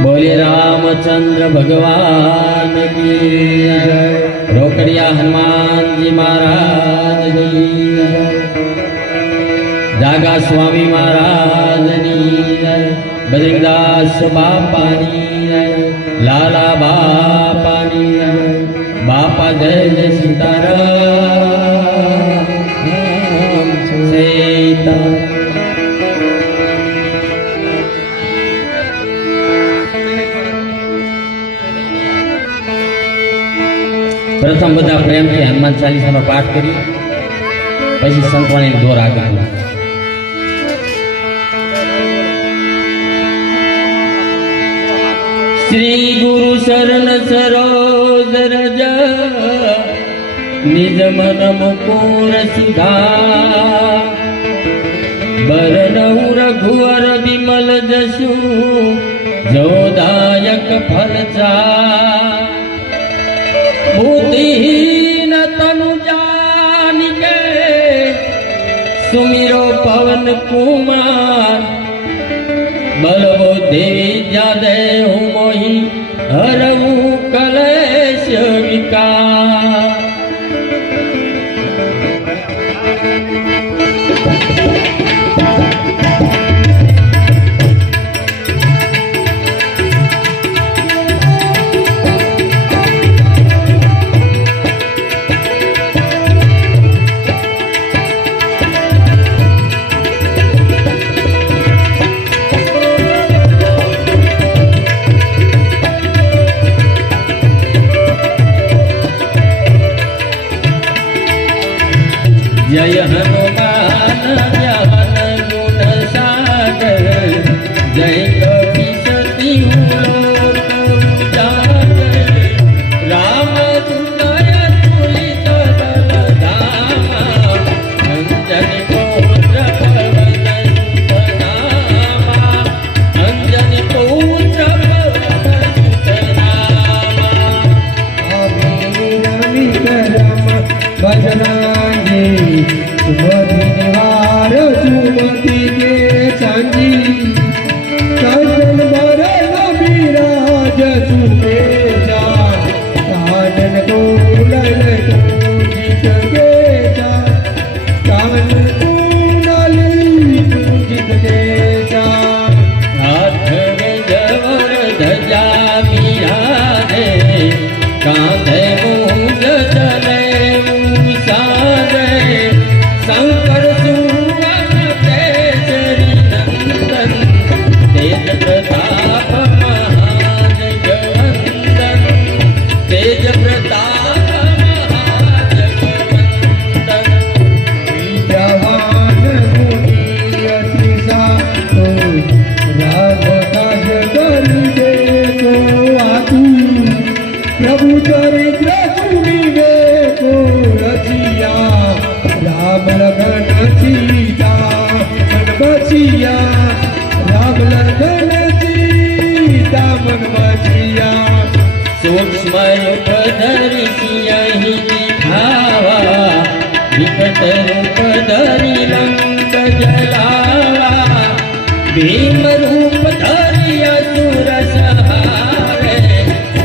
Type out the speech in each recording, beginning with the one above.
बोले रामचंद्र भगवान की जय। रोकड़िया हनुमान जी महाराज की जय। जागा स्वामी महाराज की जय। बजरंगदास बापा की जय। लाला बापा की जय। बापा जय जय सीताराम सीता। प्रथम बधा प्रेम के हनुमान चालीसा नो पाठ करी पछी संतवाणी दौर आगे। श्री गुरु शरण सरोज रज निज मन मुकुर सुधा। बरनऊ रघुवर विमल जसु जोदायक फल चार। बुद्धिहीन तनु जानिके सुमिरो पवन कुमार। बल बुद्धि विद्या देहु मोहि हरऊ कलेश विकार। जय हनुमान ज्ञान गुण सागर। जय कपि सती लोक उजागर। राम दूतय तुलित बल धामा। अंजनी पुत्र पवन सुत नामा। अंजनी पुत्र पवन सुत नामा। अभी करम भजनांगे सुमति निवार सुमति के सांजी। कांचन बरन विराज सुतेजा। कानन कुंडल कुंजित केसा। कानन कुंडल कुंजित केसा। हाथ में जवर ध्वजा बिराजे। कांधे मूंज चले शंकर सुवन केसरी नंदन। तेज प्रताप महाजगवंदन। तेज प्रताप महाजगवंदन। विद्यावान मुनि अति साधु। राम काज करिबे को आतुर। प्रभु चरित्र सुनिबे को रचिया। राम लखन सीता मन बसिया। राम लखन सीता मन बसिया। सूक्ष्म रूप धरि सियहि दिखावा। विकट रूप धरि लंक जलावा। भीम रूप धरि असुर संहारे।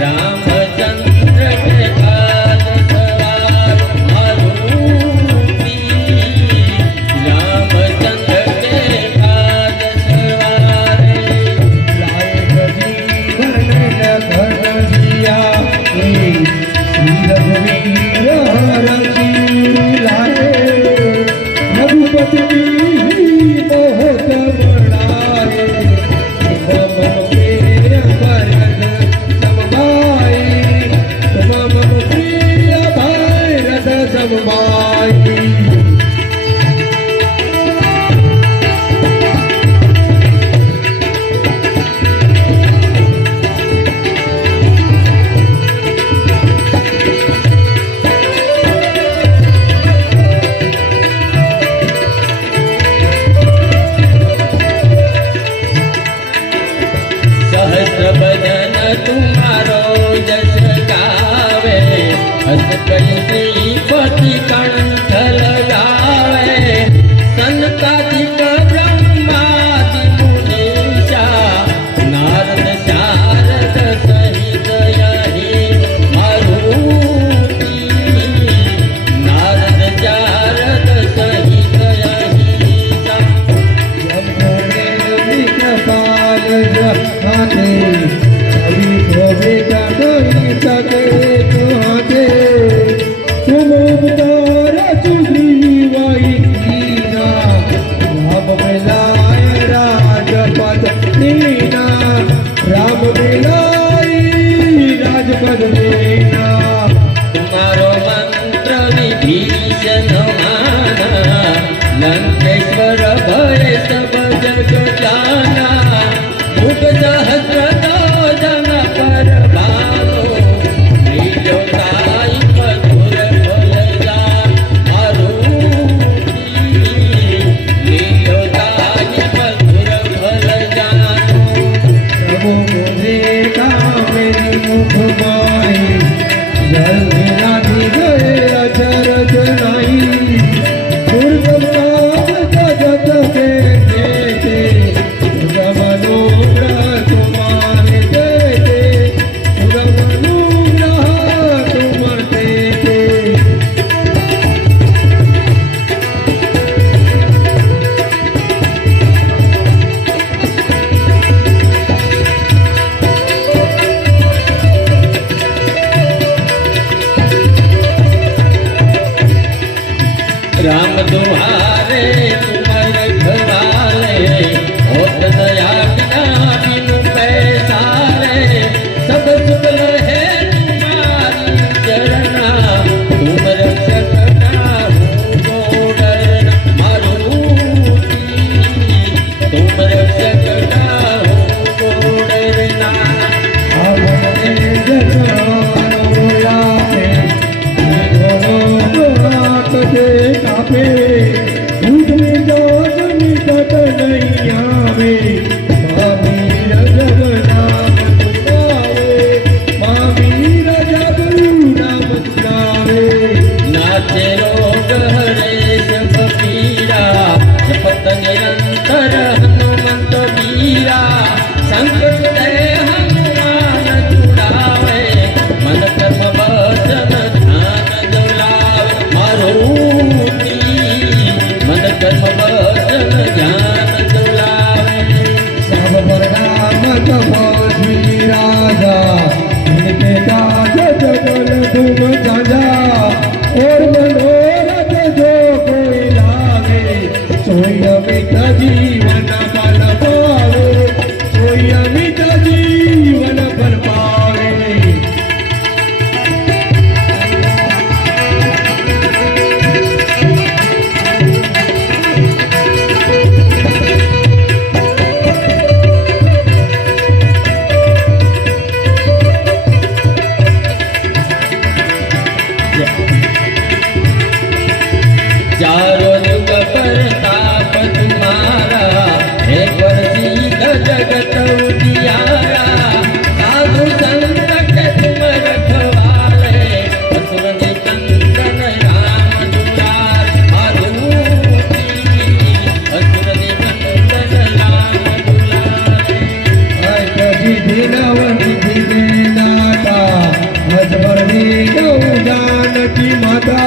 रामचंद्र के काज सवार मारुति। रामचंद्र के काज सवारे। लाए जीवन लखन जिया। श्री रघुवीर हरषि लाए। रघुपति बहुत बड़ाए। હસ કઈ પતિ કંઠ લગાવે સંતાધિક બ્રહ્માદિ મુનીષા નારદ શારદ સહિત અહીં મારુતિ નારદ શારદ સહિત राम मिलाई राजपद मीना तुम्हारो मंत्र विभीषण माना लंकेश्वर भय सब जग जाना मुख सहस्र जन पर भालो लीलो ताई मधुर फलदा मारुति लीलो ताई मधुर फलदा प्रभु मुझे मेरी मुख माई जल मिला भी गए अचरज नहीं दुर्गम जगत के देते दुर्गम अनुग्रह तुम्हारे देते दुर्गम अनुग्रह तुम देते राम दुहारे तुम रखवाले होत दया बिना बिनु पैसारे सब सुख लहे तुम्हारी चरना तुम रक्षक हो गोडर मारुति तुम रक्षक हो गोडरना आपने जगानो लाके दोनों रात दे कापे दूध में जोत निकट नहीं आवे महावीर जब नाम सुनावे महावीर जब नाम सुनावे नाचे रोग हरे सब पीरा जपत निरंतर हनुमंत वीरा संकट ते हनुमान छुड़ावे मन कर्म वचन ध्यान दुलावे मारुति मन कर्म वचन ध्यान दुलावे सब प्रणाम तपस्वी राजा इनके काज जगल तुम साजा और मनोरथ जो कोई लागे सोई अमित जीवन बल पावे सोई अमित जीवन बल पावे चारों युग प्रताप तुम्हारा हे प्रसिद्ध जगत उजियारा साधु संत के तुम रखवाले असुर निकंदन राम दुलारे मारुति असुर निकंदन राम दुलारे विधि नवनिधि में नाता अजबर में जानकी माता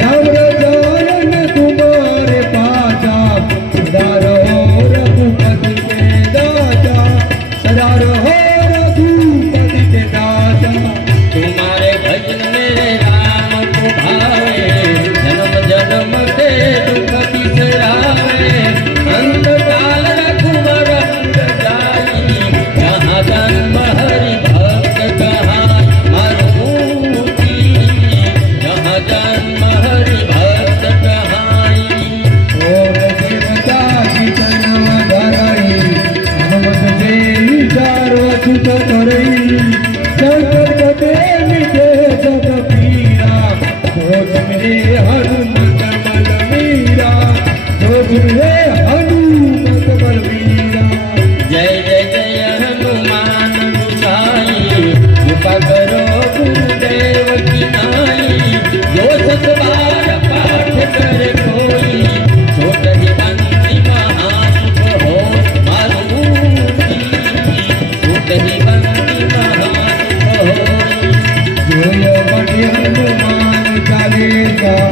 राम जान तुम्हारे पासा सदा रहो रघुपति के दाता सदा रहो रघुपति के दाता तुम्हारे भजन में राम को भावे जन्म जन्म के दुख बिसरावे अंत काल रघुवर पुर जाई जहाँ जन्म हरि भक्त कहाई मारुति जहाँ હોય મટી હનુમાન ચાલીસા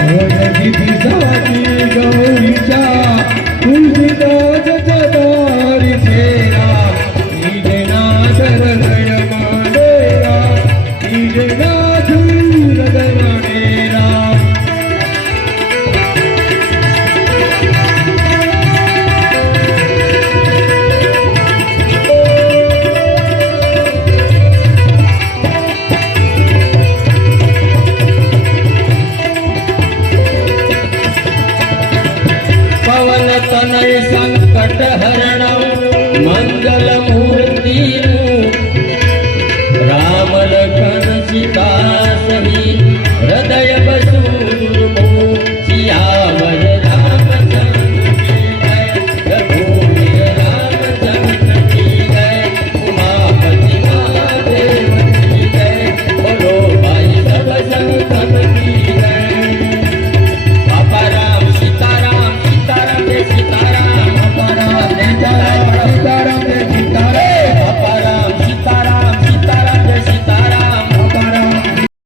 હોય દીધી સાચી ગૌરીચા તુલસીદાસ જતારી છેરા ઈજના હૃદયમાં ડેરા ઈજના